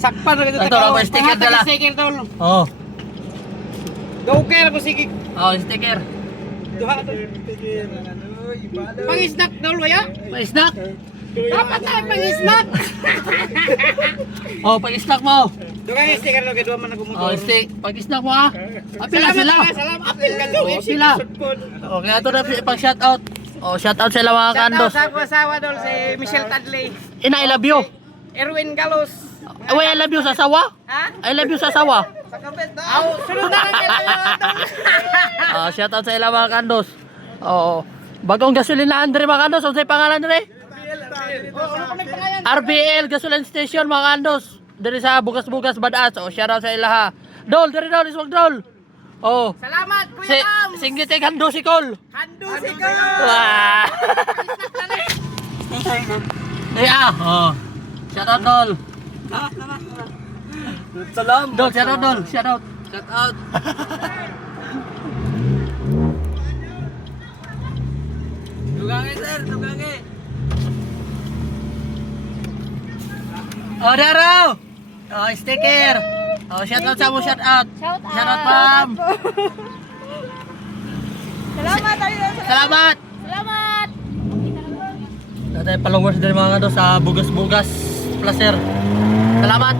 Sakpan na kita Ito, ako sticker dala. Sticker tol. Oh. Gawker ko sige. Oh, sticker. Duha to. Pang-snack tol waya. May snack. Dapat tayo pang-snack. Oh, pag-snack mo. Duha ka sticker lo kay duha man ako motor. Oh, pag-snack mo ha. Apila sila. Salamat. Apil ka daw. Oh, sila. Okay, ito na pag-shoutout. Oh, shoutout sa Lawa Kandos. Sa asawa dol si Michelle Tadley. Ina, I love you. Erwin Galos. Uy, I love you sa sawa. Ha? I love you sa sawa. Sa kapit daw. Aw, sunod na lang kayo tol. Shoutout sa Lawa Kandos. Oo. Bagong gasolina Andre mga Kandos. Ano sa'yo pangalan nila RBL Gasoline Station mga Kandos. Dari sa bugas-bugas Badaas. Oh, shoutout sa ilaha. Dol, dari dol, iswag dol. Oh. Salamat Kuya Tam. Singgite Kandos ikol. Handusi ka. Wah. Oh. Shoutout dol. Salam. Dol, shoutout dol. Shoutout. Shout out. Dugangi sir, dugangi. Oh, daraw. Oh, sticker. Oh, shoutout sa mo, shoutout. Shoutout, ma'am. Salamat tayo. Salamat. Salamat. Dati followers din mga Kandos sa bugas-bugas placer. Salamat.